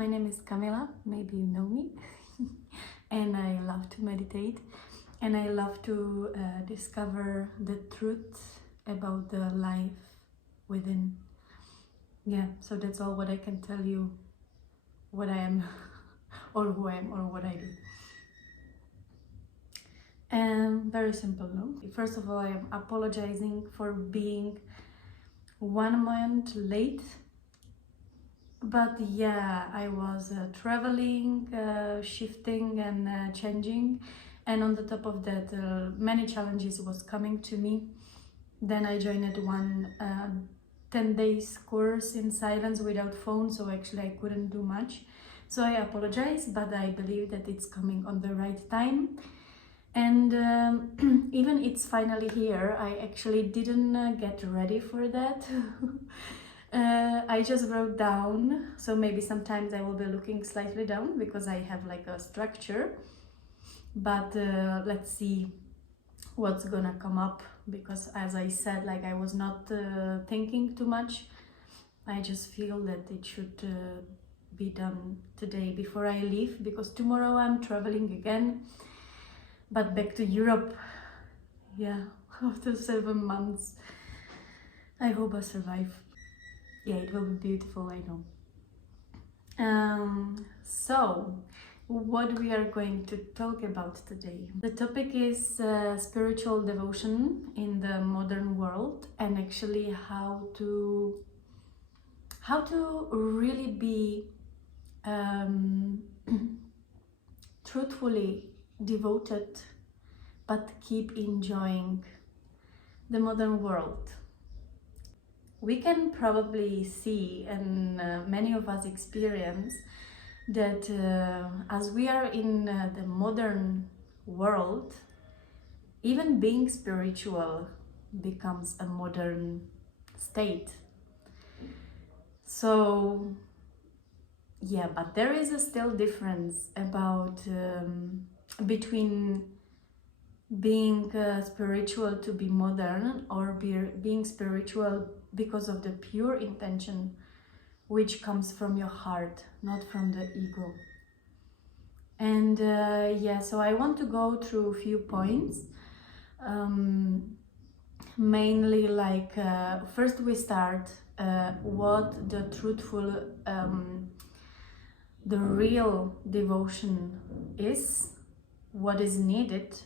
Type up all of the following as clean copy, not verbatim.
My name is Camila, maybe you know me, and I love to meditate and I love to discover the truth about the life within. Yeah, so that's all what I can tell you, what I am or who I am or what I do. And very simple, no? First of all, I am apologizing for being 1 month late. But yeah, I was traveling, shifting and changing, and on the top of that, many challenges was coming to me. Then I joined one 10 days course in silence without phone, so actually I couldn't do much. So I apologize, but I believe that it's coming on the right time. And even it's finally here, I actually didn't get ready for that. I just wrote down, so maybe sometimes I will be looking slightly down because I have like a structure, but let's see what's gonna come up, because as I said, like I was not thinking too much. I just feel that it should be done today before I leave, because tomorrow I'm traveling again, but back to Europe. Yeah, after 7 months. I hope I survive. Yeah, it will be beautiful, I know. So, what we are going to talk about today. The topic is spiritual devotion in the modern world, and actually how to really be truthfully devoted, but keep enjoying the modern world. We can probably see, and many of us experience, that as we are in the modern world, even being spiritual becomes a modern state. So yeah, but there is a still difference about between being spiritual to be modern, or being spiritual because of the pure intention which comes from your heart, not from the ego. And yeah, so I want to go through a few points, mainly like first we start what the truthful the real devotion is, what is needed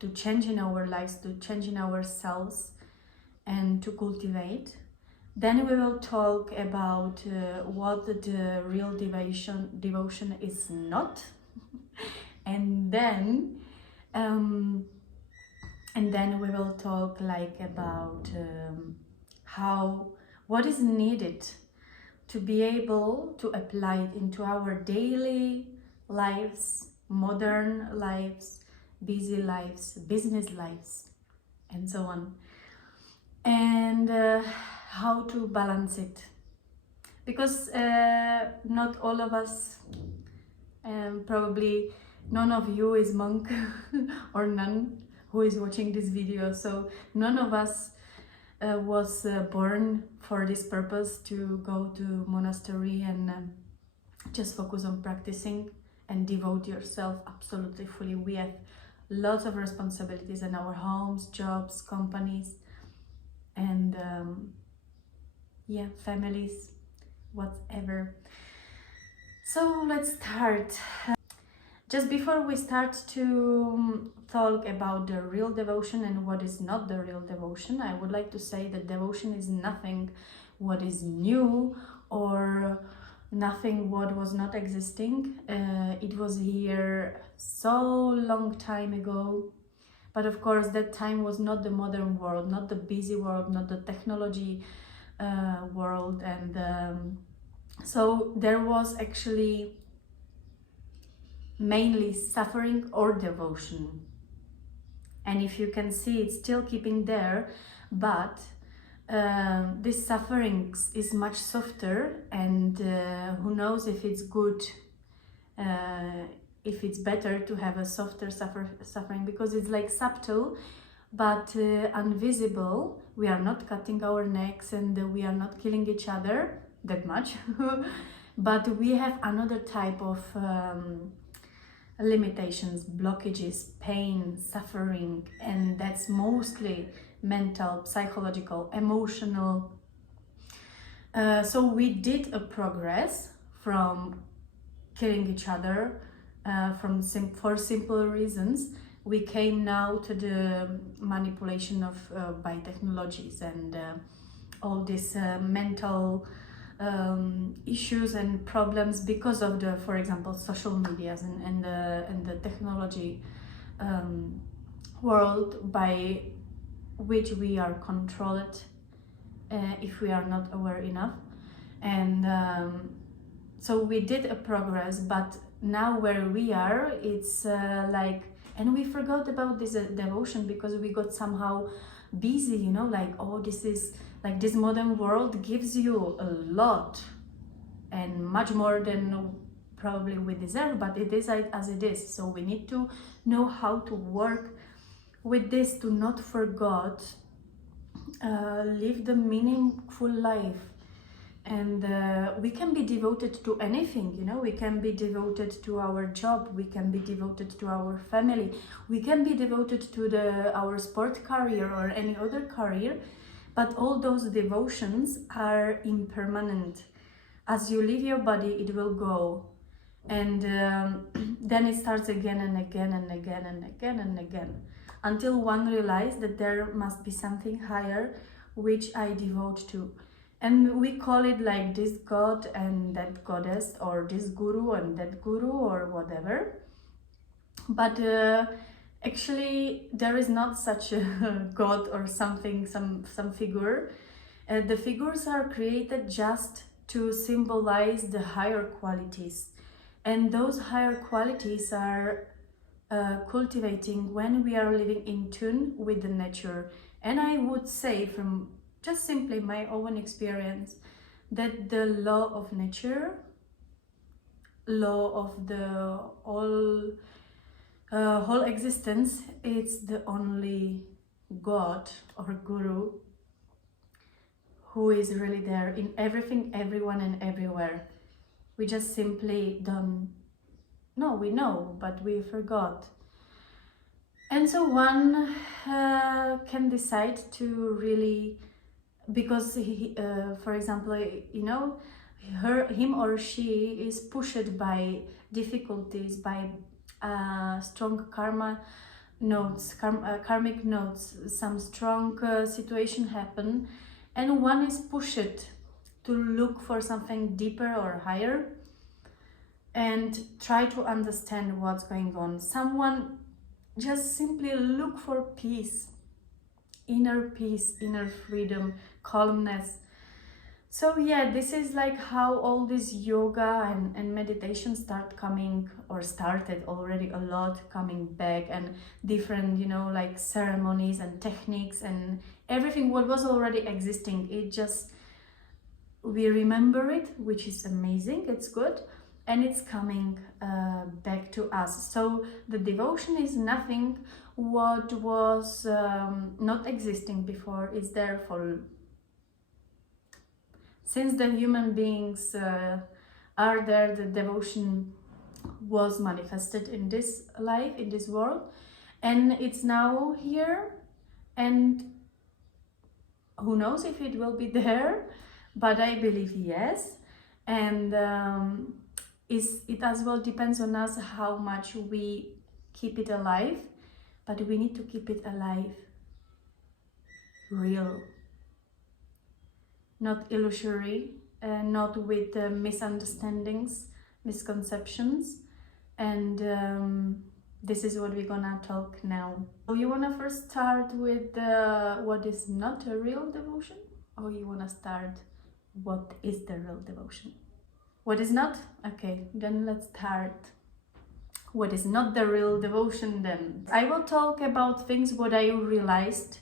to change in our lives, to change in ourselves, and to cultivate. Then we will talk about what the real devotion is not, and then we will talk like about what is needed to be able to apply it into our daily lives, modern lives, busy lives, business lives, and so on. And how to balance it, because not all of us, probably none of you is monk or nun who is watching this video, so none of us was born for this purpose, to go to monastery and just focus on practicing and devote yourself absolutely fully. We have lots of responsibilities in our homes, jobs, companies, and yeah, families, whatever. So let's start. Just before we start to talk about the real devotion and what is not the real devotion, I would like to say that devotion is nothing what is new or nothing what was not existing. It was here so long time ago. But of course, that time was not the modern world, not the busy world, not the technology world. And so there was actually mainly suffering or devotion. And if you can see, it's still keeping there, but this suffering is much softer, and who knows if it's good, if it's better to have a softer suffering, because it's like subtle but invisible. We are not cutting our necks and we are not killing each other, that much. But we have another type of limitations, blockages, pain, suffering, and that's mostly mental, psychological, emotional. So we did a progress from killing each other for simple reasons. We came now to the manipulation of by technologies and all these mental issues and problems because of the, for example, social medias and the technology world by which we are controlled if we are not aware enough. And so we did a progress, but now where we are, it's like, and we forgot about this devotion because we got somehow busy, you know, like, oh, this is like this modern world gives you a lot and much more than probably we deserve, but it is as it is. So we need to know how to work with this, to not forget, live the meaningful life. And we can be devoted to anything, you know, we can be devoted to our job, we can be devoted to our family, we can be devoted to our sport career or any other career, but all those devotions are impermanent. As you leave your body, it will go, and then it starts again and again and again and again and again, until one realizes that there must be something higher which I devote to. And we call it like this god and that goddess, or this guru and that guru, or whatever. But actually there is not such a god or something, some figure. The figures are created just to symbolize the higher qualities, and those higher qualities are cultivating when we are living in tune with the nature. And I would say, from just simply my own experience, that the law of nature, law of the whole existence, it's the only God or guru who is really there in everything, everyone and everywhere. We just simply don't know. We know, but we forgot. And so one can decide to really, because he, for example, you know, him or she is pushed by difficulties, by strong karmic notes, some strong situation happen, and one is pushed to look for something deeper or higher and try to understand what's going on. Someone just simply look for peace, inner freedom, calmness. So yeah, this is like how all this yoga and meditation start coming, or started already a lot coming back, and different, you know, like ceremonies and techniques and everything what was already existing. It just, we remember it, which is amazing, it's good, and it's coming back to us. So the devotion is nothing what was not existing before. It's there for, since the human beings are there, the devotion was manifested in this life, in this world, and it's now here, and who knows if it will be there, but I believe yes. And it as well depends on us how much we keep it alive, but we need to keep it alive real, not illusory, not with misunderstandings, misconceptions. And this is what we're gonna talk now. So you wanna first start with what is not a real devotion, or you wanna start what is the real devotion? What is not? Okay, then let's start. What is not the real devotion then? I will talk about things what I realized.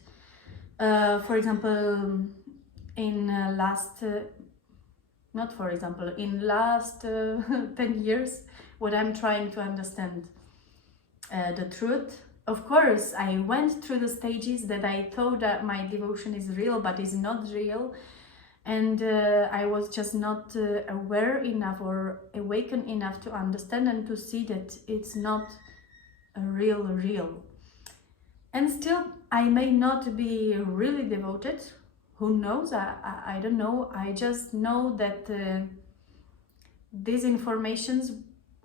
For example, in last 10 years, what I'm trying to understand the truth. Of course, I went through the stages that I thought that my devotion is real, but is not real. and I was just not aware enough or awakened enough to understand and to see that it's not a real. And still, I may not be really devoted. Who knows? I don't know. I just know that these informations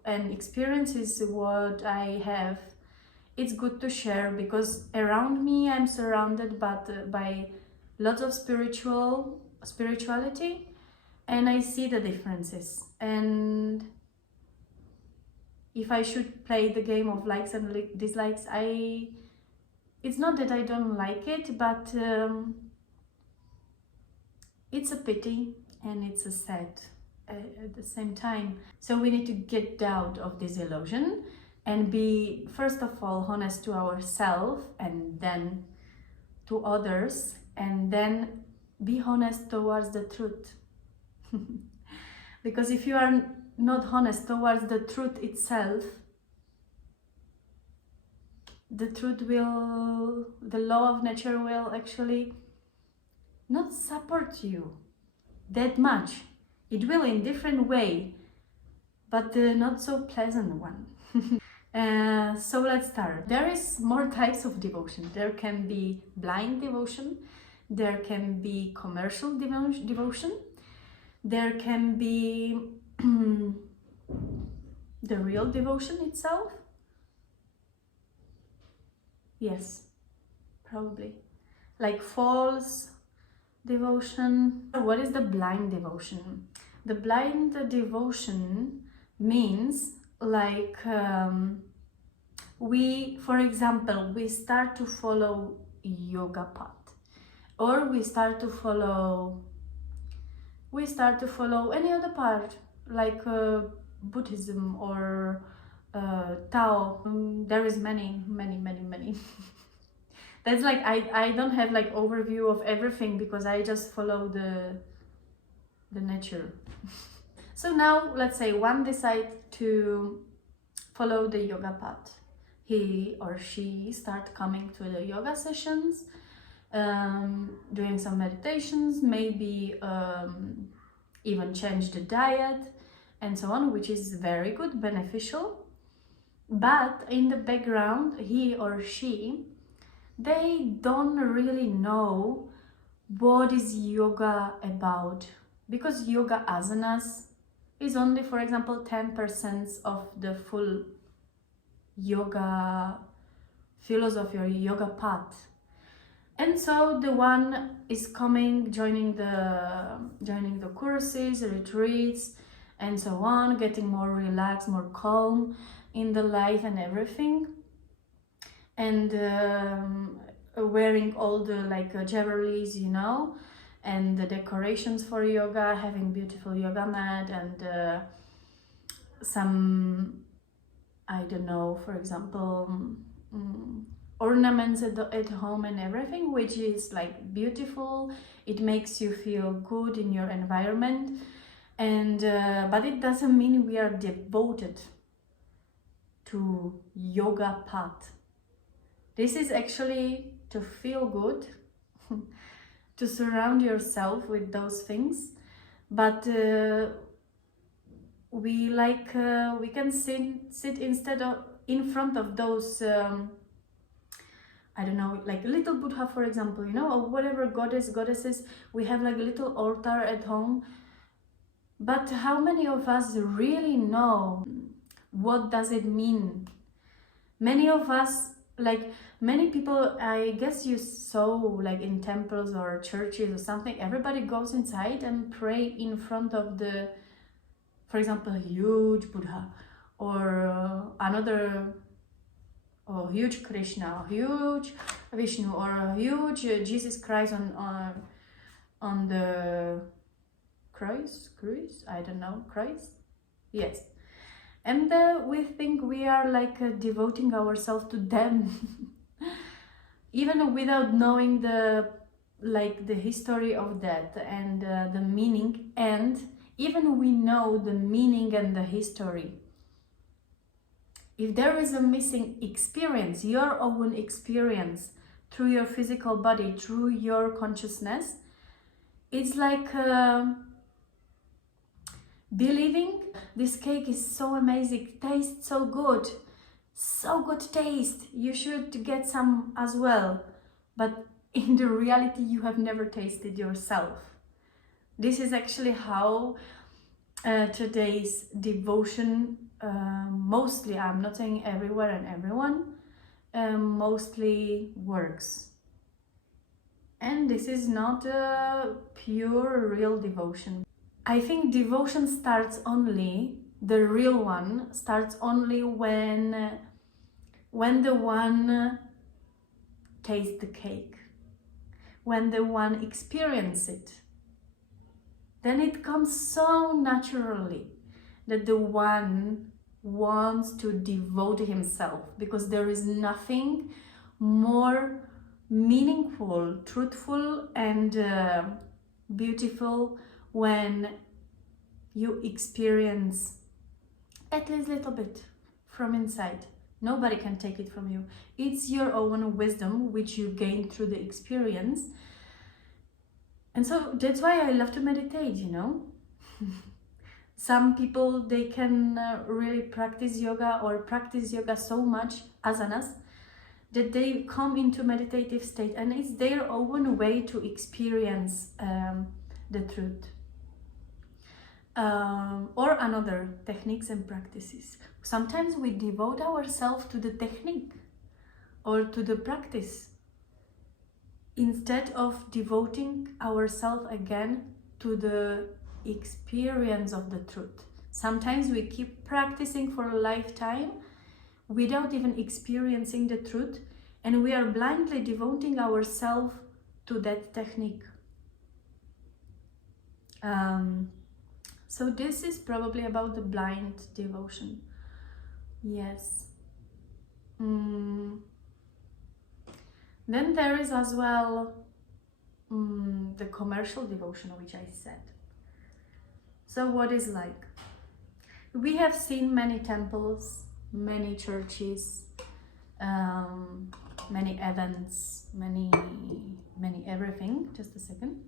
and experiences what I have, it's good to share, because around me I'm surrounded by lots of spirituality, and I see the differences. And if I should play the game of likes and dislikes, it's not that I don't like it, but it's a pity and it's a sad at the same time. So we need to get out of this illusion and be, first of all, honest to ourselves, and then to others, and then be honest towards the truth. Because if you are not honest towards the truth itself, the law of nature will actually not support you that much. It will in different way, but not so pleasant one. So let's start. There is more types of devotion. There can be blind devotion, there can be commercial devotion, there can be the real devotion itself. Yes, probably. Like false devotion. What is the blind devotion? The blind devotion means like for example, we start to follow yoga path, or we start to follow any other path, like Buddhism or Tao. There is many. That's like I don't have like overview of everything, because I just follow the nature. So now let's say one decide to follow the yoga path. He or she start coming to the yoga sessions, doing some meditations, maybe even change the diet and so on, which is very good, beneficial. But in the background, he or she, they don't really know what is yoga about, because yoga asanas is only, for example, 10% of the full yoga philosophy or yoga path. And so the one is coming, joining the courses, retreats, and so on, getting more relaxed, more calm in the life and everything, and wearing all the jewelries, and the decorations for yoga, having beautiful yoga mat and some, I don't know, for example, ornaments at home and everything, which is like beautiful. It makes you feel good in your environment, and but it doesn't mean we are devoted to yoga path. This is actually to feel good, to surround yourself with those things, but we can sit instead of in front of those I don't know, like little Buddha, for example, or whatever goddesses. We have like a little altar at home, but how many of us really know what does it mean? Many of us, many people, I guess you saw like in temples or churches or something, everybody goes inside and pray in front of the, for example, a huge Buddha, or another, or huge Krishna, or huge Vishnu, or a huge Jesus Christ on the cross, I don't know, Christ, yes. And we think we are devoting ourselves to them, even without knowing the history of that and the meaning. And even we know the meaning and the history, if there is a missing experience, your own experience, through your physical body, through your consciousness, It's like believing this cake is so amazing, tastes so good taste, you should get some as well. But in the reality, you have never tasted yourself. This is actually how today's devotion, mostly, I'm not saying everywhere and everyone, mostly works. And this is not a pure, real devotion. I think devotion starts only, the real one starts only when the one tastes the cake, when the one experiences it. Then it comes so naturally that the one wants to devote himself, because there is nothing more meaningful, truthful, and beautiful when you experience at least a little bit from inside. Nobody can take it from you. It's your own wisdom which you gain through the experience. And so that's why I love to meditate, you know. Some people, they can really practice yoga so much, asanas, that they come into meditative state, and it's their own way to experience the truth. Or another techniques and practices. Sometimes we devote ourselves to the technique or to the practice instead of devoting ourselves again to the experience of the truth. Sometimes we keep practicing for a lifetime without even experiencing the truth, and we are blindly devoting ourselves to that technique. So this is probably about the blind devotion. Yes. Then there is as well the commercial devotion, which I said. So what is like? We have seen many temples, many churches, many events, many everything. Just a second.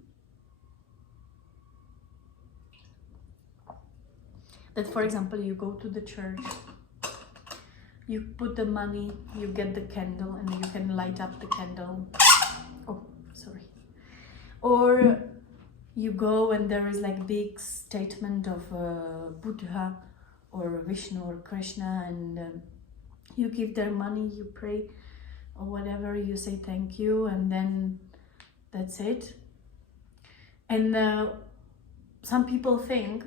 That, for example, you go to the church, you put the money, you get the candle, and you can light up the candle. Oh, sorry. Or you go and there is like big statement of Buddha or Vishnu or Krishna, and you give their money, you pray or whatever, you say thank you, and then that's it. And some people think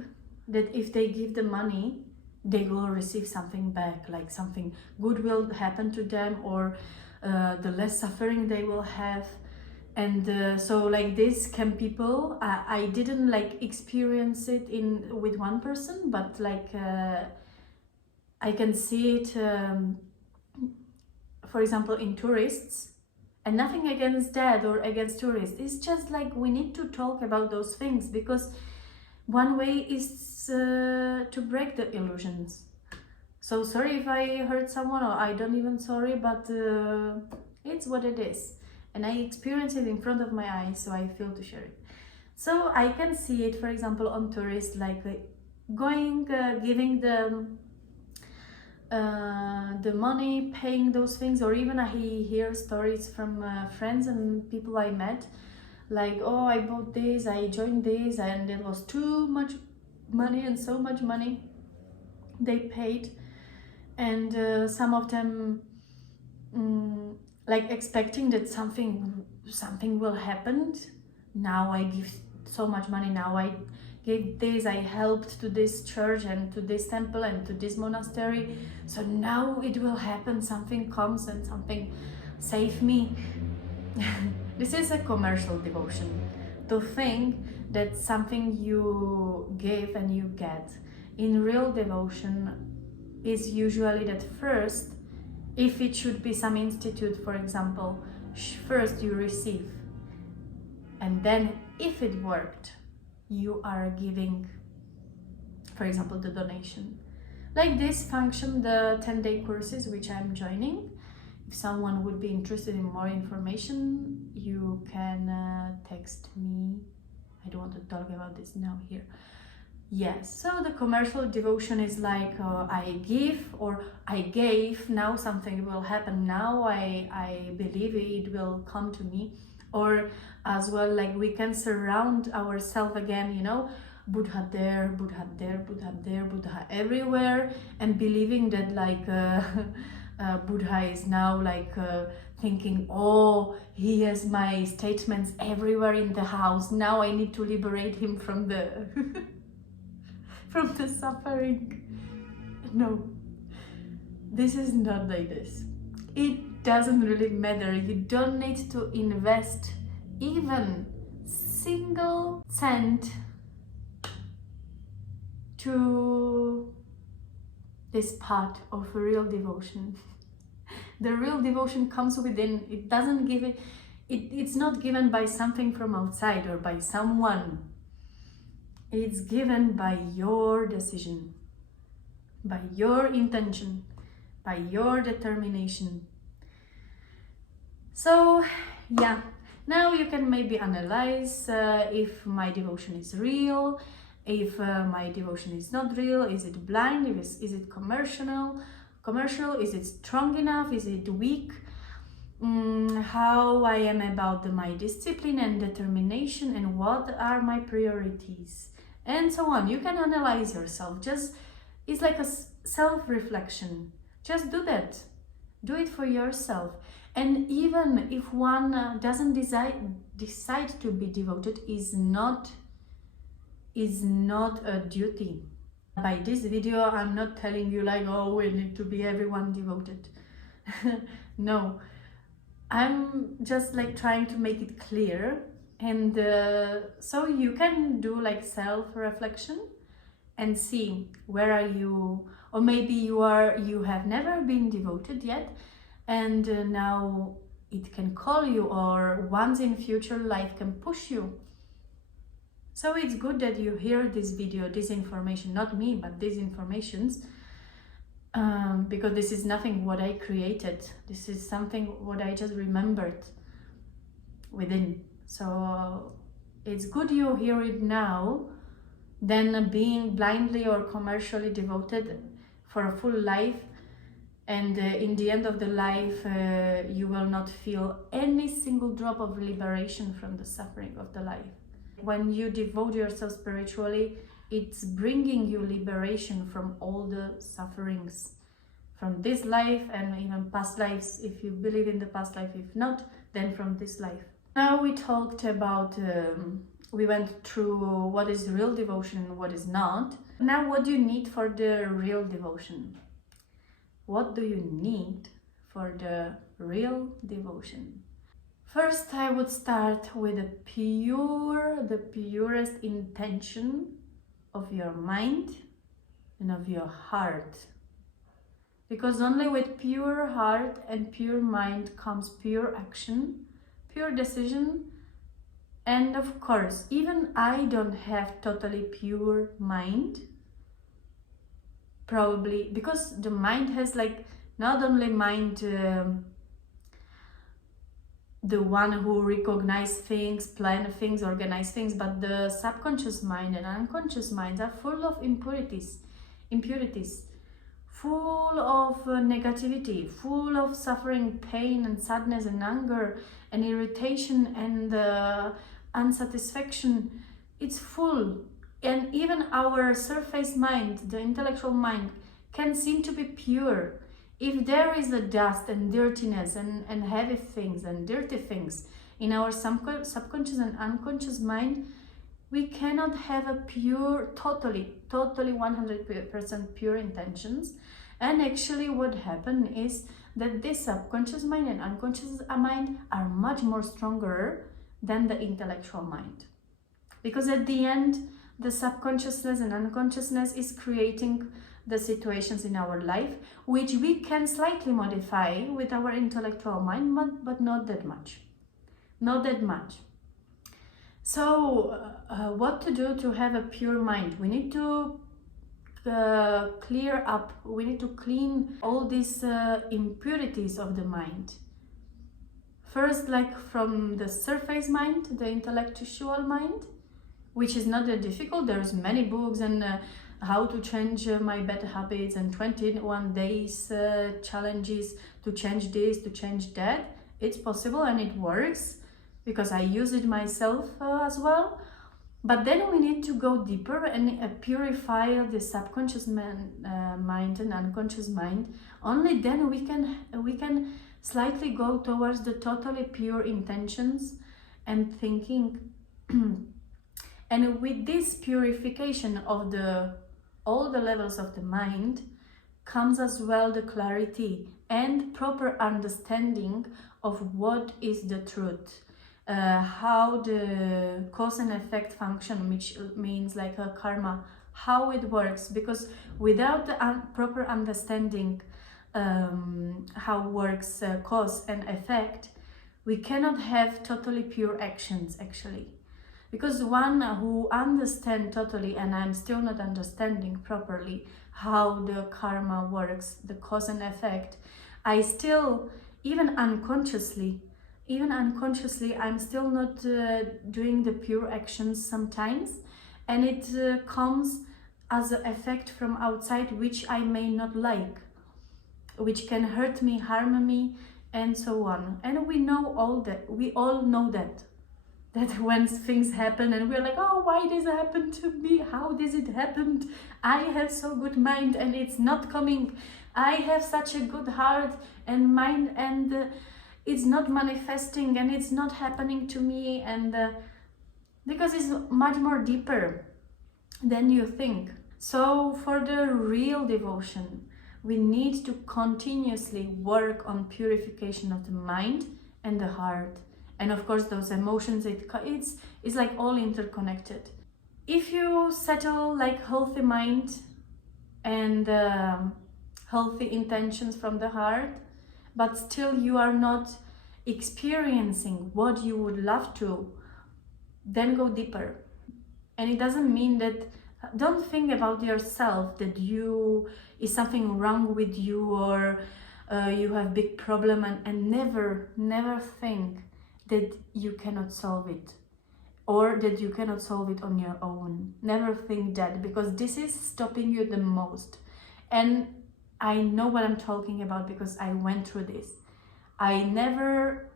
that if they give the money, they will receive something back, like something good will happen to them, or the less suffering they will have. And so like this can people, I didn't like experience it with one person, but like I can see it, for example, in tourists. And nothing against that or against tourists, it's just like we need to talk about those things, because one way is to break the illusions. So sorry if I hurt someone, or I don't even sorry, but it's what it is. And I experience it in front of my eyes, so I feel to share it. So I can see it, for example, on tourists, like going, giving the money, paying those things, or even I hear stories from friends and people I met, like, oh, I bought this, I joined this, and it was too much money, and so much money they paid. And some of them like expecting that something will happen. Now I give so much money, now I gave this, I helped to this church and to this temple and to this monastery, so now it will happen, something comes and something save me. This is a commercial devotion, to think that something you give and you get. In real devotion is usually that first, if it should be some institute, for example, first you receive, and then if it worked, you are giving, for example, the donation. Like this function, the 10-day courses which I'm joining. If someone would be interested in more information, you can text me. I don't want to talk about this now here. Yes, so the commercial devotion is like I give or I gave, now something will happen, now I believe it will come to me. Or as well, like we can surround ourselves again, you know, Buddha there, Buddha there, Buddha there, Buddha everywhere, and believing that like Buddha is now like thinking, oh, he has my statements everywhere in the house, now I need to liberate him from the from the suffering. No, this is not like this. It doesn't really matter. You don't need to invest even single cent to this part of real devotion. The real devotion comes within. It doesn't give it, it's not given by something from outside or by someone. It's given by your decision, by your intention, by your determination. So yeah, now you can maybe analyze if my devotion is real, if my devotion is not real, is it blind, is it commercial, is it strong enough, is it weak, how I am about my discipline and determination, and what are my priorities, and so on. You can analyze yourself. Just, it's like a self-reflection. Just do that. Do it for yourself. And even if one doesn't decide to be devoted, is not a duty. By this video, I'm not telling you like, oh, we need to be everyone devoted. No, I'm just like trying to make it clear. And so you can do like self-reflection and see where are you, or maybe you have never been devoted yet, and now it can call you, or once in future life can push you. So it's good that you hear this video, this information, not me, but these informations, because this is nothing what I created. This is something what I just remembered within. So it's good you hear it now than being blindly or commercially devoted for a full life, and in the end of the life you will not feel any single drop of liberation from the suffering of the life. When you devote yourself spiritually, it's bringing you liberation from all the sufferings from this life and even past lives, if you believe in the past life. If not, then from this life. Now we talked about, we went through what is real devotion and what is not. Now what do you need for the real devotion? What do you need for the real devotion? First, I would start with the purest intention of your mind and of your heart. Because only with pure heart and pure mind comes pure action, pure decision. And of course, even I don't have totally pure mind, probably, because the mind has like, not only mind, the one who recognize things, plan things, organize things, but the subconscious mind and unconscious minds are full of impurities, full of negativity, full of suffering, pain and sadness and anger and irritation and unsatisfaction. It's full. And even our surface mind, the intellectual mind, can seem to be pure. If there is a dust and dirtiness and heavy things and dirty things in our subconscious and unconscious mind, we cannot have a pure, totally 100% pure intentions. And actually what happened is that this subconscious mind and unconscious mind are much more stronger than the intellectual mind. Because at the end, the subconsciousness and unconsciousness is creating the situations in our life, which we can slightly modify with our intellectual mind, but not that much. Not that much. So what to do to have a pure mind? We need to clear up, we need to clean all these impurities of the mind. First, like from the surface mind, the intellectual mind, which is not that difficult. There's many books and how to change my bad habits and 21 days challenges to change this, to change that. It's possible and it works because I use it myself as well. But then we need to go deeper and purify the subconscious mind and unconscious mind. Only then we can slightly go towards the totally pure intentions and thinking. And with this purification of all the levels of the mind comes as well the clarity and proper understanding of what is the truth. How the cause and effect function, which means like a karma, how it works, because without the proper understanding how works cause and effect, we cannot have totally pure actions actually. Because one who understands totally, and I'm still not understanding properly how the karma works, the cause and effect, I still, even unconsciously, I'm still not doing the pure actions sometimes, and it comes as an effect from outside which I may not like, which can hurt me, harm me, and so on. And we know all that. We all know that when things happen and we're like, oh, why this happened to me? How does it happen? I have so good mind and it's not coming. I have such a good heart and mind, and it's not manifesting and it's not happening to me, and because it's much more deeper than you think. So for the real devotion, we need to continuously work on purification of the mind and the heart, and of course those emotions. It's like all interconnected. If you settle like healthy mind and healthy intentions from the heart, but still you are not experiencing what you would love to, then go deeper. And it doesn't mean that, don't think about yourself that is something wrong with you, or you have big problem, and never think that you cannot solve it, or that you cannot solve it on your own. Never think that, because this is stopping you the most. And I know what I'm talking about because I went through this. I never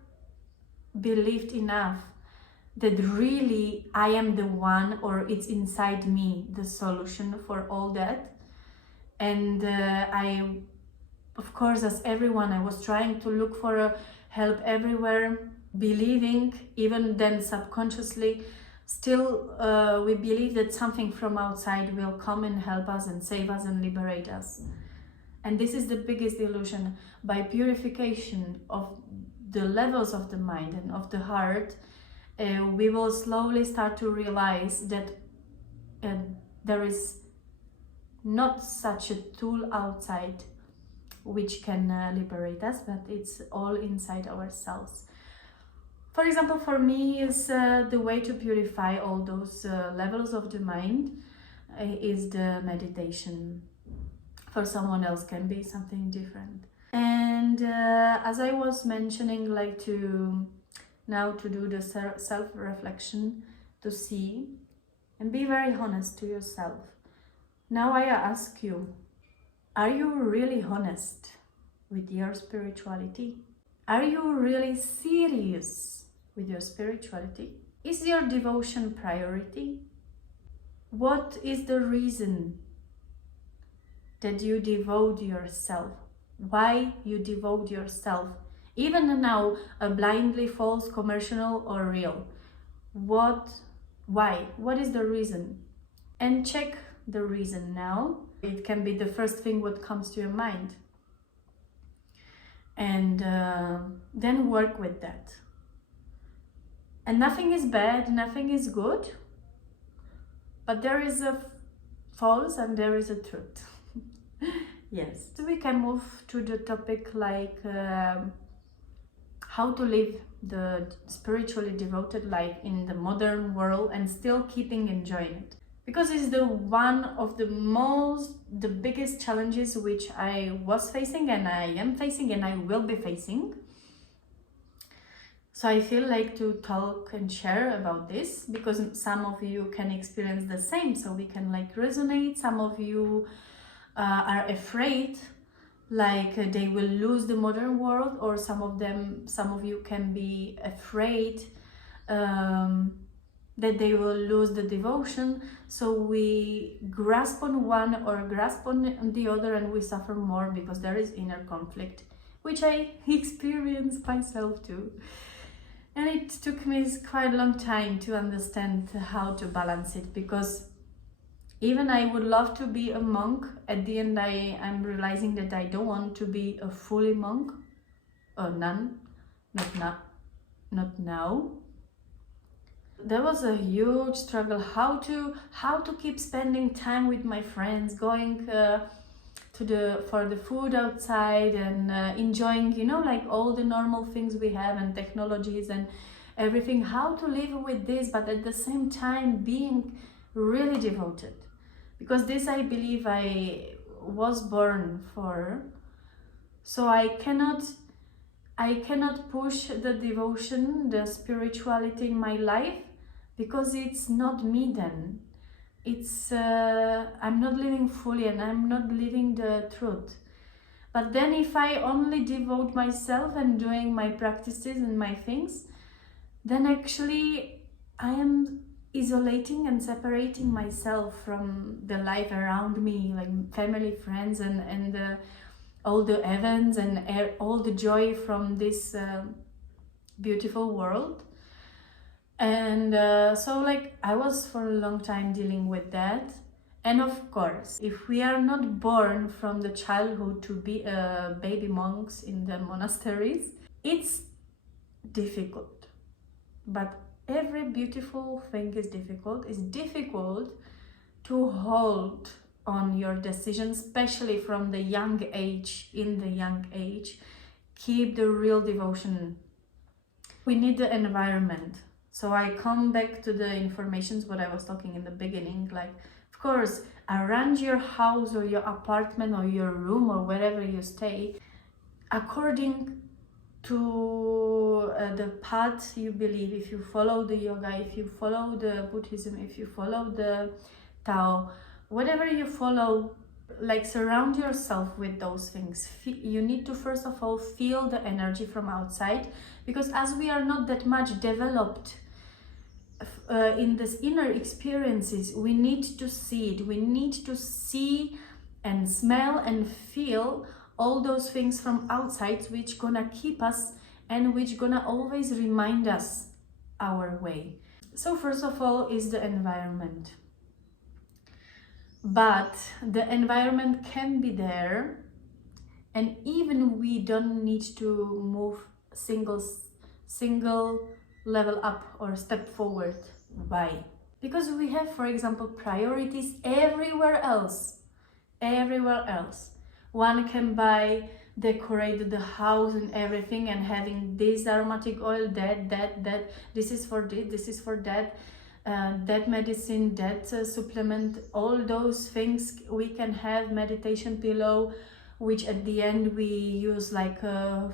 believed enough that really I am the one, or it's inside me, the solution for all that. And I, of course, as everyone, I was trying to look for help everywhere, believing, even then subconsciously, still we believe that something from outside will come and help us and save us and liberate us. And this is the biggest illusion. By purification of the levels of the mind and of the heart, we will slowly start to realize that there is not such a tool outside which can liberate us, but it's all inside ourselves. For example, for me, is the way to purify all those levels of the mind is the meditation. For someone else can be something different. And as I was mentioning, like to do the self-reflection, to see and be very honest to yourself. Now I ask you, are you really honest with your spirituality? Are you really serious with your spirituality? Is your devotion priority? What is the reason that you devote yourself? Why you devote yourself? Even now, blindly, false, commercial or real. Why? What is the reason? And check the reason now. It can be the first thing what comes to your mind. And then work with that. And nothing is bad, nothing is good, but there is a false and there is a truth. Yes, so we can move to the topic like how to live the spiritually devoted life in the modern world and still keeping enjoying it. Because it's the one of the biggest challenges which I was facing and I am facing and I will be facing. So I feel like to talk and share about this, because some of you can experience the same, so we can like resonate. Some of you are afraid, like they will lose the modern world, or some of you can be afraid that they will lose the devotion. So we grasp on one or grasp on the other, and we suffer more because there is inner conflict, which I experience myself too. And it took me quite a long time to understand how to balance it, because even I would love to be a monk, at the end I'm realizing that I don't want to be a fully monk or nun, not now. There was a huge struggle how to keep spending time with my friends, going for the food outside, and enjoying, you know, like all the normal things we have and technologies and everything, how to live with this, but at the same time being really devoted, because this I believe I was born for. So I cannot push the devotion, the spirituality in my life, because it's not me then. It's I'm not living fully, and I'm not living the truth. But then if I only devote myself and doing my practices and my things, then actually I am isolating and separating myself from the life around me, like family, friends, and all the events and all the joy from this beautiful world. And so like I was for a long time dealing with that. And of course, if we are not born from the childhood to be baby monks in the monasteries, it's difficult. But every beautiful thing is difficult. It's difficult to hold on your decisions, especially from the young age, in the young age. Keep the real devotion. We need the environment. So I come back to the informations what I was talking in the beginning, like, of course, arrange your house or your apartment or your room or wherever you stay according to the path you believe. If you follow the yoga, if you follow the Buddhism, if you follow the Tao, whatever you follow, like surround yourself with those things. You need to first of all feel the energy from outside, because as we are not that much developed in this inner experiences, we need to see it. We need to see and smell and feel all those things from outside, which gonna keep us and which gonna always remind us our way. So first of all is the environment. But the environment can be there, and even we don't need to move single level up or step forward. Why? Because we have, for example, priorities everywhere else. One can buy, decorate the house and everything, and having this aromatic oil, that, this is for this is for that, that medicine, that supplement, all those things we can have. Meditation pillow, which at the end we use like a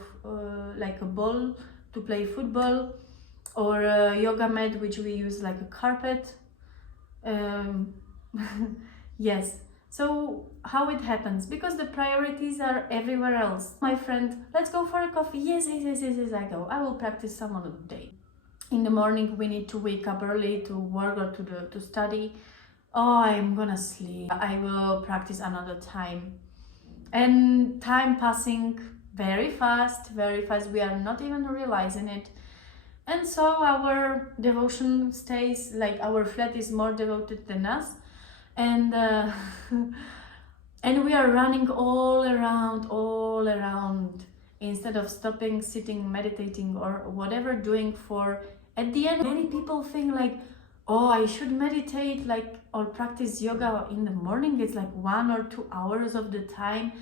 ball to play football, or a yoga mat which we use like a carpet. Yes. So how it happens? Because the priorities are everywhere else. My friend, let's go for a coffee. Yes, I go. I will practice some other day. In the morning we need to wake up early to work or to study. Oh, I'm gonna sleep. I will practice another time. And time passing very fast. We are not even realizing it. And so our devotion stays, like our flat is more devoted than us. And and we are running all around instead of stopping, sitting, meditating, or whatever doing. For at the end, many people think like, oh, I should meditate like or practice yoga in the morning. It's like 1 or 2 hours of the time.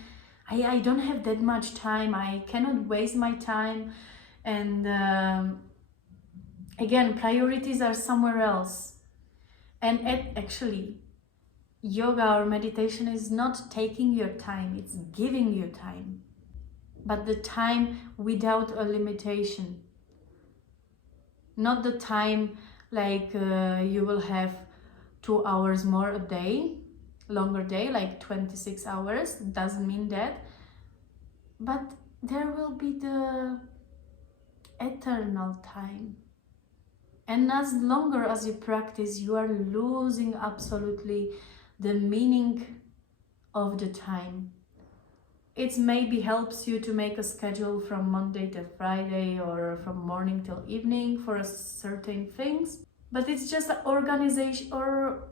I don't have that much time. I cannot waste my time. And again, priorities are somewhere else. And actually, yoga or meditation is not taking your time, it's giving you time. But the time without a limitation. not the time like you will have 2 hours more a day, longer day, like 26 hours, doesn't mean that, but there will be the eternal time. And as longer as you practice, you are losing absolutely the meaning of the time. It maybe helps you to make a schedule from Monday to Friday or from morning till evening for certain things, but it's just an organization or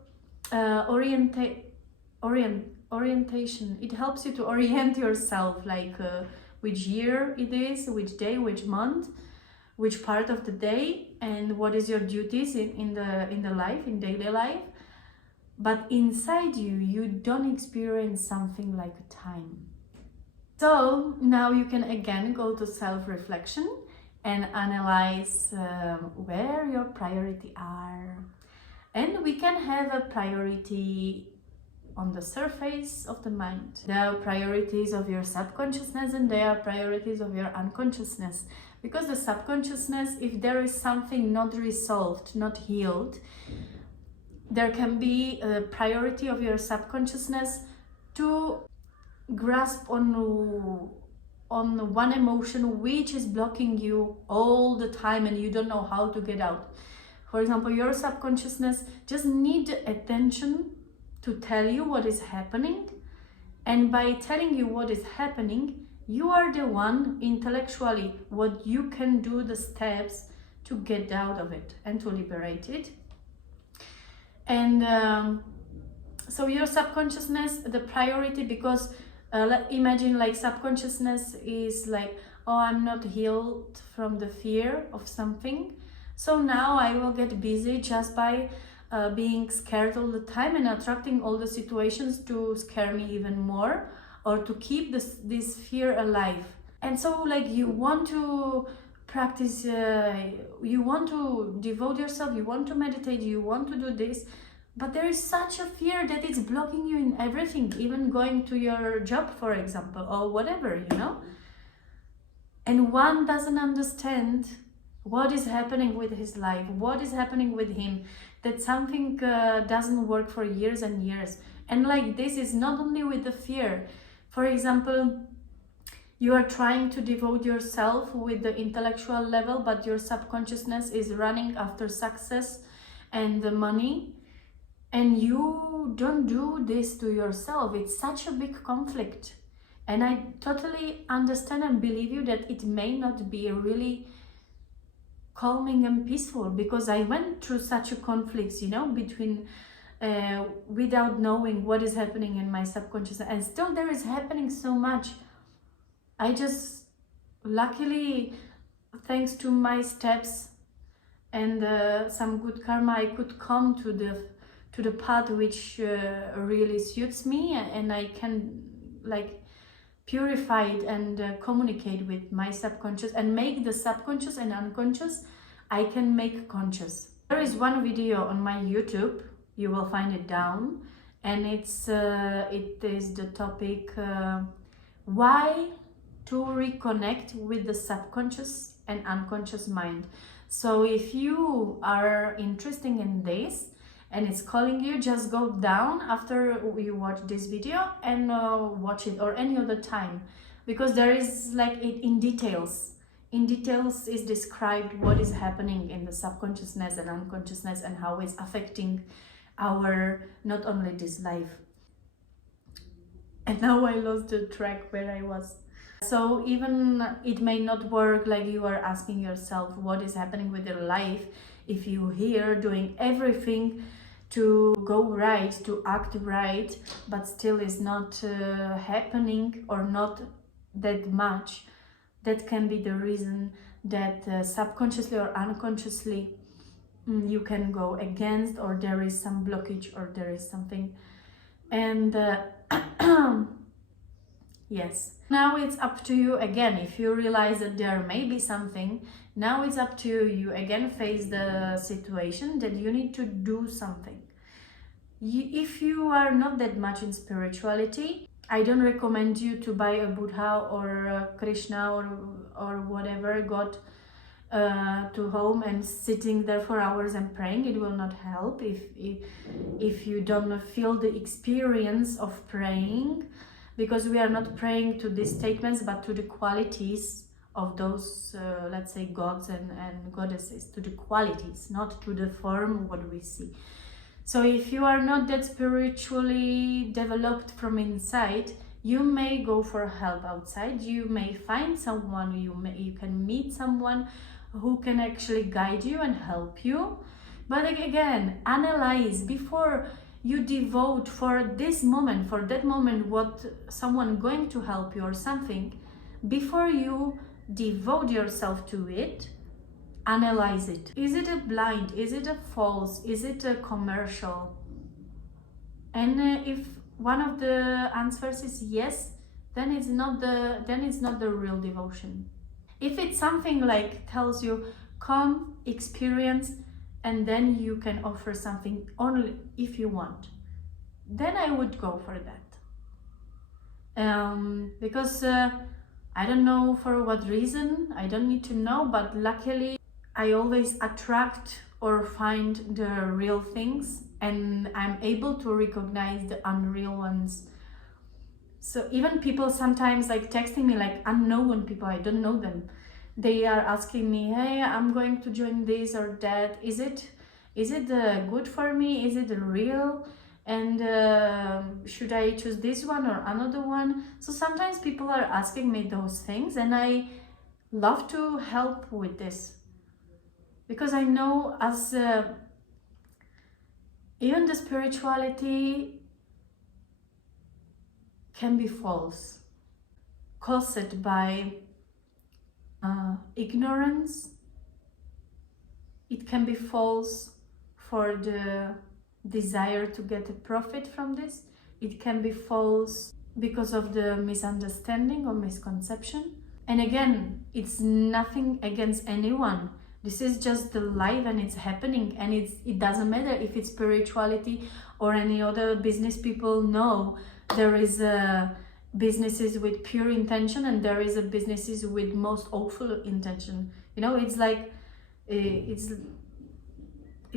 orientation. It helps you to orient yourself, like which year it is, which day, which month, which part of the day, and what is your duties in the life, in daily life. But inside you, you don't experience something like time. So now you can again go to self-reflection and analyze where your priority are. And we can have a priority on the surface of the mind. There are priorities of your subconsciousness and there are priorities of your unconsciousness. Because the subconsciousness, if there is something not resolved, not healed, there can be a priority of your subconsciousness to grasp on one emotion which is blocking you all the time and you don't know how to get out. For example, your subconsciousness just needs attention to tell you what is happening, and by telling you what is happening, you are the one intellectually what you can do the steps to get out of it and to liberate it. And so your subconsciousness, the priority, because imagine like subconsciousness is like, oh, I'm not healed from the fear of something, so now I will get busy just by being scared all the time and attracting all the situations to scare me even more or to keep this fear alive. And so like you want to practice, you want to devote yourself, you want to meditate, you want to do this, but there is such a fear that it's blocking you in everything, even going to your job, for example, or whatever, you know. And one doesn't understand what is happening with his life, what is happening with him, that something doesn't work for years and years. And like this is not only with the fear. For example, you are trying to devote yourself with the intellectual level, but your subconsciousness is running after success and the money, and you don't do this to yourself. It's such a big conflict. And I totally understand and believe you that it may not be really calming and peaceful, because I went through such a conflict, you know, between without knowing what is happening in my subconscious, and still there is happening so much. I just, luckily, thanks to my steps and some good karma, I could come to the path which really suits me, and I can like purify it and communicate with my subconscious and make the subconscious and unconscious I can make conscious. There is one video on my YouTube, you will find it down, and it is the topic why to reconnect with the subconscious and unconscious mind. So if you are interested in this and it's calling you, just go down after you watch this video and watch it, or any other time, because there is like it in details. In details is described what is happening in the subconsciousness and unconsciousness and how it's affecting our, not only this life. And now I lost the track where I was. So even it may not work, like you are asking yourself what is happening with your life if you here doing everything to go right, to act right, but still is not happening or not that much. That can be the reason that subconsciously or unconsciously you can go against, or there is some blockage, or there is something. And yes, now it's up to you again. If you realize that there may be something, now it's up to you. You again face the situation that you need to do something. If you are not that much in spirituality, I don't recommend you to buy a Buddha or a Krishna or whatever God to home and sitting there for hours and praying. It will not help if you don't feel the experience of praying, because we are not praying to these statements but to the qualities of those let's say gods and goddesses, to the qualities, not to the form what we see. So if you are not that spiritually developed from inside, you may go for help outside. You may find someone, you can meet someone who can actually guide you and help you. But again, analyze before you devote for this moment, for that moment, what someone going to help you or something. Before you devote yourself to it, analyze it. Is it a blind? Is it a false? Is it a commercial? And if one of the answers is yes, then it's not the real devotion. If it's something like tells you come, experience, and then you can offer something only if you want, then I would go for that. Because I don't know for what reason, I don't need to know, but luckily I always attract or find the real things, and I'm able to recognize the unreal ones. So even people sometimes like texting me, like unknown people, I don't know them. They are asking me, hey, I'm going to join this or that. Is it good for me? Is it real? And should I choose this one or another one? So sometimes people are asking me those things, and I love to help with this, because I know as even the spirituality can be false, caused by ignorance. It can be false for the desire to get a profit from this. It can be false because of the misunderstanding or misconception. And again, it's nothing against anyone. This is just the life, and it's happening, and it doesn't matter if it's spirituality or any other business. People know there is businesses with pure intention, and there is businesses with most awful intention. You know, it's like it's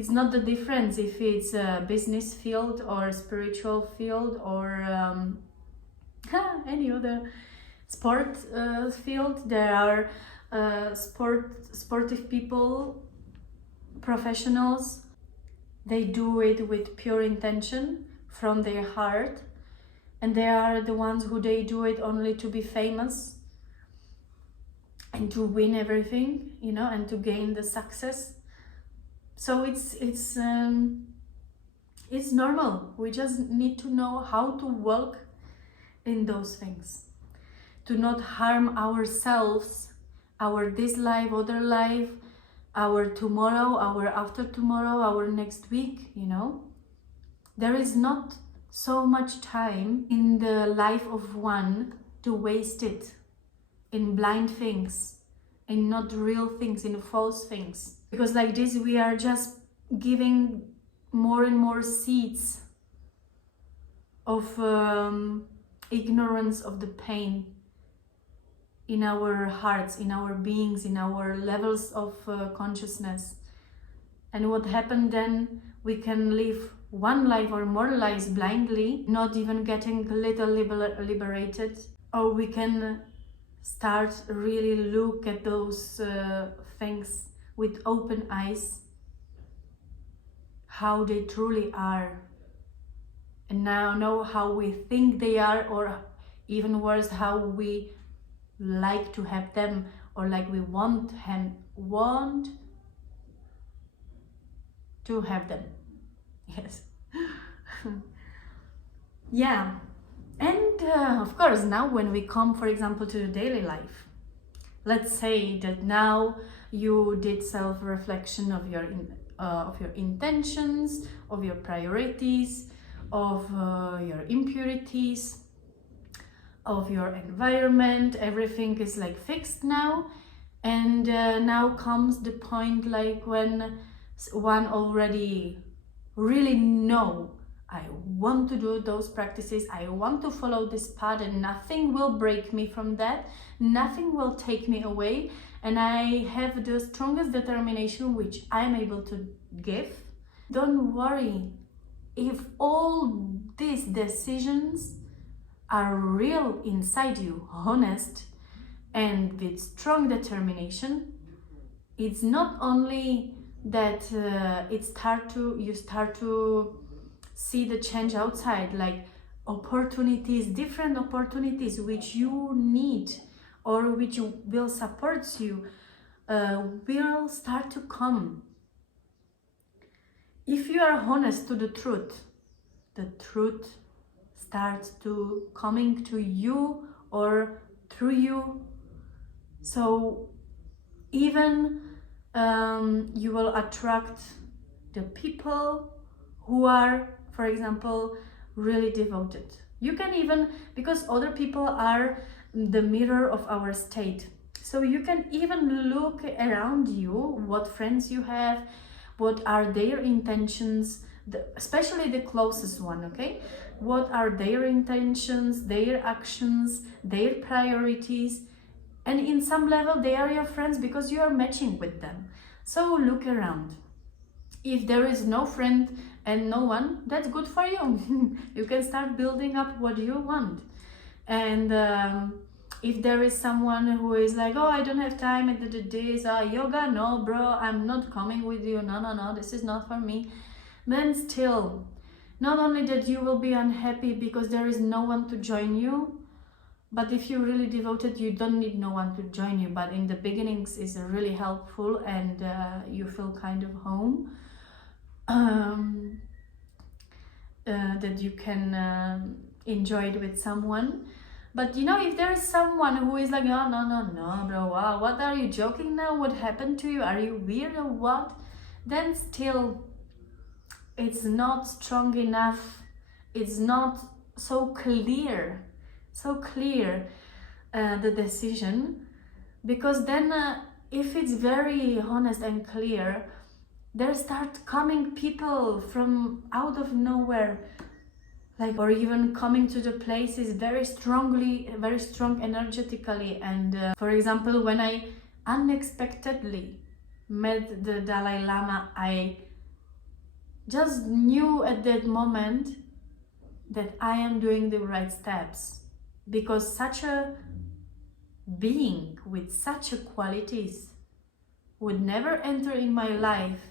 not the difference if it's a business field or a spiritual field or any other sport field. There are sportive people, professionals. They do it with pure intention from their heart, and they are the ones who they do it only to be famous and to win everything, you know, and to gain the success. So it's normal. We just need to know how to walk in those things, to not harm ourselves, our this life, other life, our tomorrow, our after tomorrow, our next week, you know. There is not so much time in the life of one to waste it in blind things, in not real things, in false things. Because like this, we are just giving more and more seeds of ignorance of the pain in our hearts, in our beings, in our levels of consciousness. And what happened then, we can live one life or more lives blindly, not even getting a little liberated. Or we can start really look at those things with open eyes, how they truly are, and now know how we think they are, or even worse, how we like to have them, or like we want to have them. Yes. Yeah. And of course, now when we come, for example, to the daily life, let's say that now you did self-reflection of your intentions, of your priorities, of your impurities, of your environment. Everything is like fixed now, and now comes the point like when one already really know I want to do those practices, I want to follow this path, and nothing will break me from that, nothing will take me away, and I have the strongest determination which I'm able to give. Don't worry if all these decisions are real inside you, honest, and with strong determination. It's not only that you start to see the change outside, like opportunities, different opportunities which you need or which will support you, will start to come. If you are honest to the truth starts to coming to you or through you. So even you will attract the people who are, for example, really devoted. You can even, because other people are the mirror of our state, so you can even look around you, what friends you have, what are their intentions, especially the closest one, okay? What are their intentions, their actions, their priorities, and in some level they are your friends because you are matching with them. So look around. If there is no friend and no one, that's good for you. You can start building up what you want. And if there is someone who is like, oh, I don't have time and this yoga, no bro, I'm not coming with you, no, this is not for me, then still, not only that you will be unhappy because there is no one to join you, but if you're really devoted, you don't need no one to join you. But in the beginnings is really helpful, and you feel kind of home, that you can enjoy it with someone. But you know, if there is someone who is like, oh, no, bro, wow, what are you joking now? What happened to you? Are you weird or what? Then still, it's not strong enough. It's not so clear, the decision, because then if it's very honest and clear, there start coming people from out of nowhere, like, or even coming to the places very strong energetically. And for example, when I unexpectedly met the Dalai Lama, I just knew at that moment that I am doing the right steps, because such a being with such a qualities would never enter in my life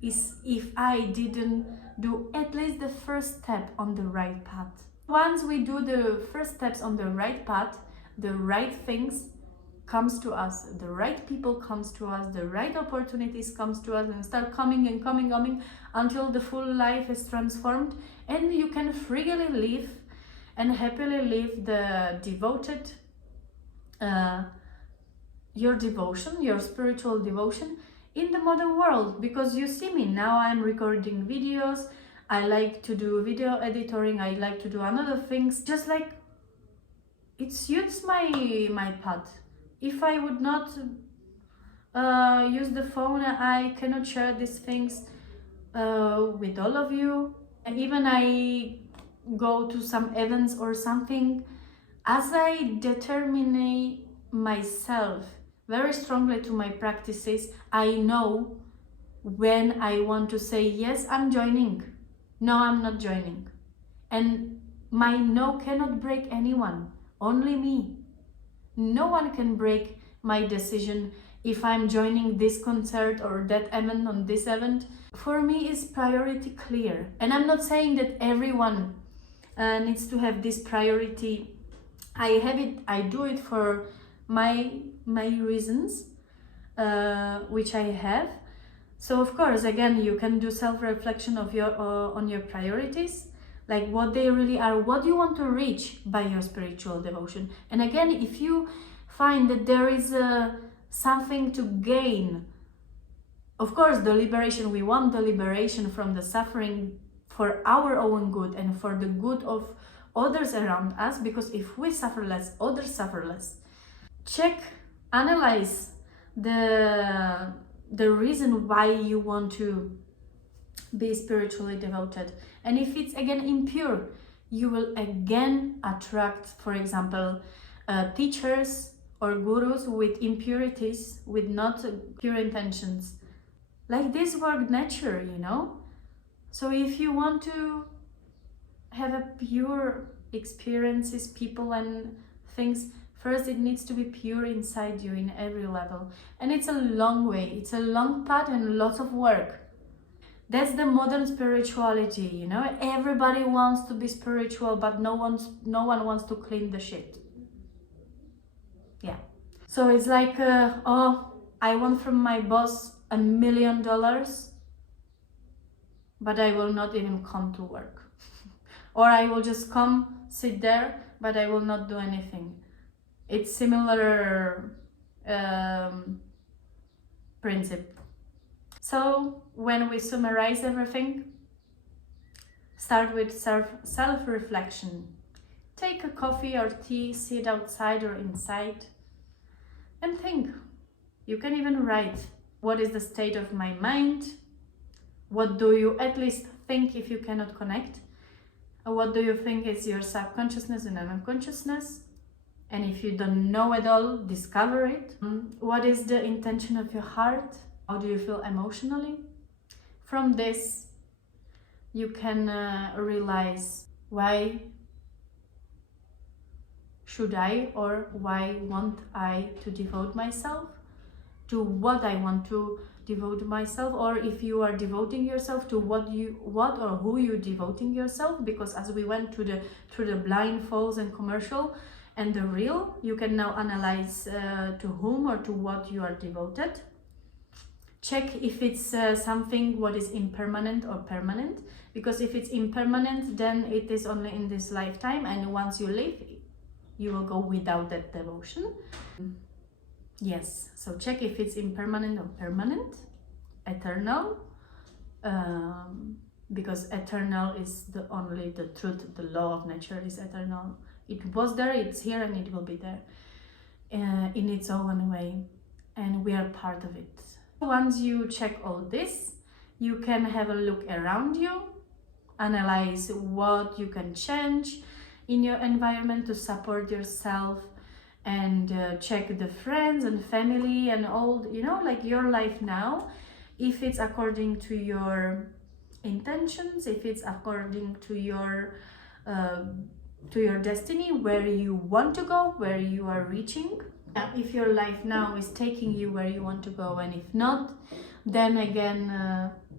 is if I didn't do at least the first step on the right path. Once we do the first steps on the right path, the right things comes to us, the right people comes to us, the right opportunities comes to us, and start coming until the full life is transformed, and you can freely live and happily live the devoted, your devotion, your spiritual devotion in the modern world. Because you see me now, I'm recording videos, I like to do video editing, I like to do another things, just like it suits my path. If I would not use the phone, I cannot share these things with all of you. And even I go to some events or something, as I determine myself very strongly to my practices, I know when I want to say, yes, I'm joining, no, I'm not joining. And my no cannot break anyone, only me. No one can break my decision if I'm joining this concert or that event on this event. For me, is priority clear. And I'm not saying that everyone needs to have this priority. I have it, I do it for my reasons, which I have. So of course, again, you can do self-reflection of your on your priorities, like what they really are, what you want to reach by your spiritual devotion. And again, if you find that there is something to gain, of course, the liberation, we want the liberation from the suffering for our own good and for the good of others around us, because if we suffer less, others suffer less. Check, analyze the reason why you want to be spiritually devoted. And if it's again impure, you will again attract, for example, teachers or gurus with impurities, with not pure intentions. Like this work nature, you know. So if you want to have a pure experiences, people and things, first it needs to be pure inside you in every level. And it's a long way, it's a long path and lots of work. That's the modern spirituality, you know. Everybody wants to be spiritual, but no one wants to clean the shit. Yeah. So it's like, oh, I want from my boss $1 million, but I will not even come to work. Or I will just come, sit there, but I will not do anything. It's similar principle. So when we summarize everything, start with self-reflection. Take a coffee or tea, sit outside or inside, and think. You can even write, what is the state of my mind? What do you at least think if you cannot connect? What do you think is your subconsciousness and unconsciousness? And if you don't know at all, discover it. What is the intention of your heart? How do you feel emotionally? From this, you can realize why should I or why want I to devote myself, to what I want to devote myself, or if you are devoting yourself to what or who you're devoting yourself, because as we went through the blindfolds and commercial and the real, you can now analyze to whom or to what you are devoted. Check if it's something what is impermanent or permanent, because if it's impermanent, then it is only in this lifetime, and once you live, you will go without that devotion. Yes, so check if it's impermanent or permanent, eternal, because eternal is only the truth, the law of nature is eternal. It was there, it's here, and it will be there in its own way, and we are part of it. Once you check all this, you can have a look around you, analyze what you can change in your environment to support yourself, and check the friends and family and all, you know, like your life now, if it's according to your intentions, if it's according to your destiny, where you want to go, where you are reaching. If your life now is taking you where you want to go, and if not, then again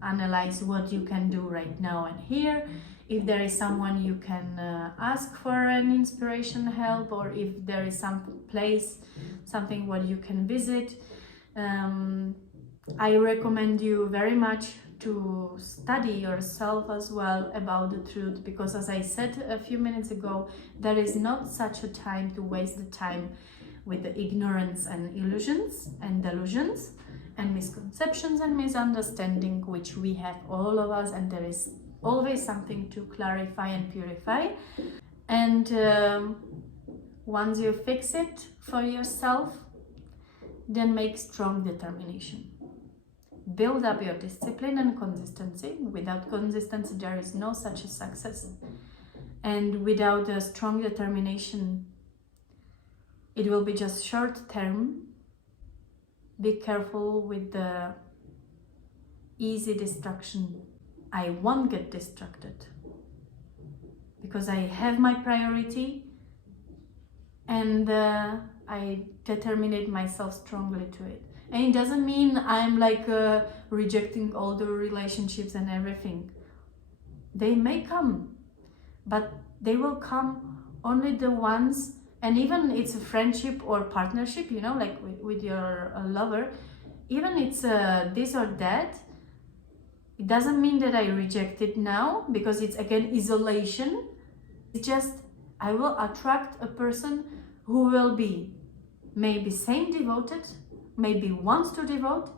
analyze what you can do right now and here. If there is someone you can ask for an inspiration, help, or if there is some place, something what you can visit. I recommend you very much to study yourself as well about the truth, because as I said a few minutes ago, there is not such a time to waste the time with the ignorance and illusions and delusions and misconceptions and misunderstanding, which we have, all of us, and there is always something to clarify and purify. And once you fix it for yourself, then make strong determination. Build up your discipline and consistency. Without consistency, there is no such a success. And without a strong determination, it will be just short term. Be careful with the easy distraction. I won't get distracted because I have my priority, and I determinate myself strongly to it. And it doesn't mean I'm like rejecting all the relationships and everything. They may come, but they will come only the ones. And even it's a friendship or partnership, you know, like with your lover, even it's this or that, it doesn't mean that I reject it now, because it's again isolation. It's just I will attract a person who will be maybe same devoted, maybe wants to devote,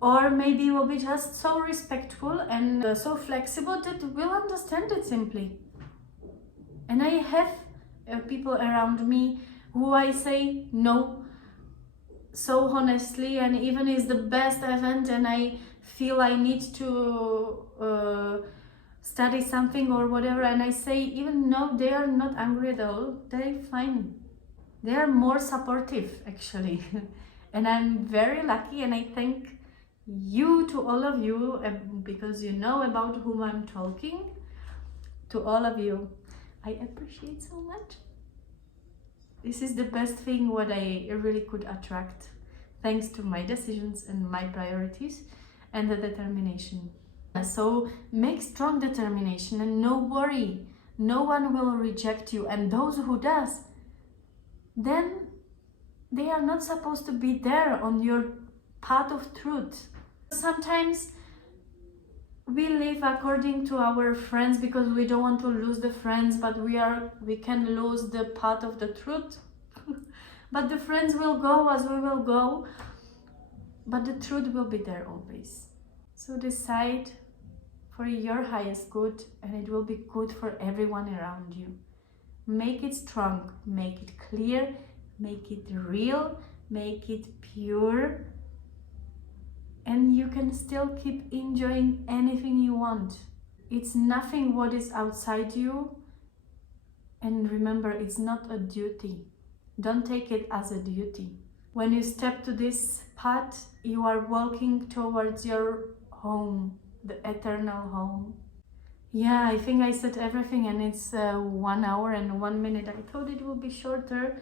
or maybe will be just so respectful and so flexible that will understand it simply. And I have people around me who I say no so honestly, and even is the best event, and I feel I need to study something or whatever, and I say even no, they are not angry at all, they're fine. They are more supportive actually. And I'm very lucky, and I thank you, to all of you, because you know about whom I'm talking. To all of you, I appreciate so much. This is the best thing what I really could attract, thanks to my decisions and my priorities and the determination. So make strong determination and no worry. No one will reject you, and those who does, then they are not supposed to be there on your path of truth. Sometimes we live according to our friends because we don't want to lose the friends, but we can lose the path of the truth. But the friends will go as we will go, but the truth will be there always. So decide for your highest good, and it will be good for everyone around you. Make it strong, make it clear, make it real, make it pure, and you can still keep enjoying anything you want. It's nothing what is outside you, and remember, it's not a duty. Don't take it as a duty. When you step to this path, you are walking towards your home, the eternal home. Yeah, I think I said everything, and it's 1 hour and 1 minute. I thought it would be shorter.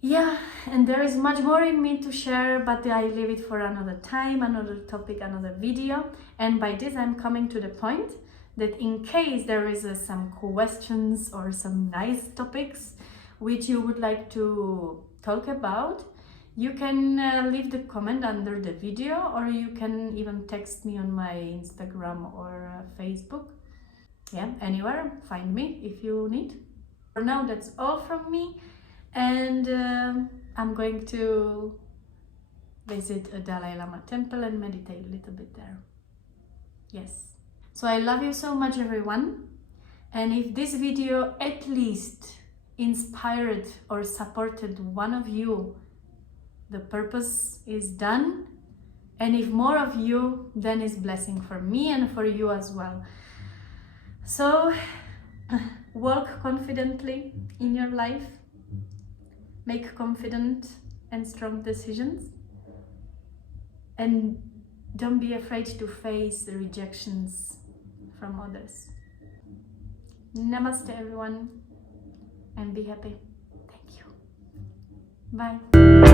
Yeah, and there is much more in me to share, but I leave it for another time, another topic, another video. And by this I'm coming to the point that in case there is some questions or some nice topics which you would like to talk about, you can leave the comment under the video, or you can even text me on my Instagram or Facebook. Yeah, anywhere, find me if you need. For now, that's all from me, and I'm going to visit a Dalai Lama temple and meditate a little bit there. Yes. So I love you so much, everyone, and if this video at least inspired or supported one of you, the purpose is done. And if more of you, then it's blessing for me and for you as well. So walk confidently in your life, make confident and strong decisions, and don't be afraid to face the rejections from others. Namaste, everyone, and be happy. Thank you. Bye.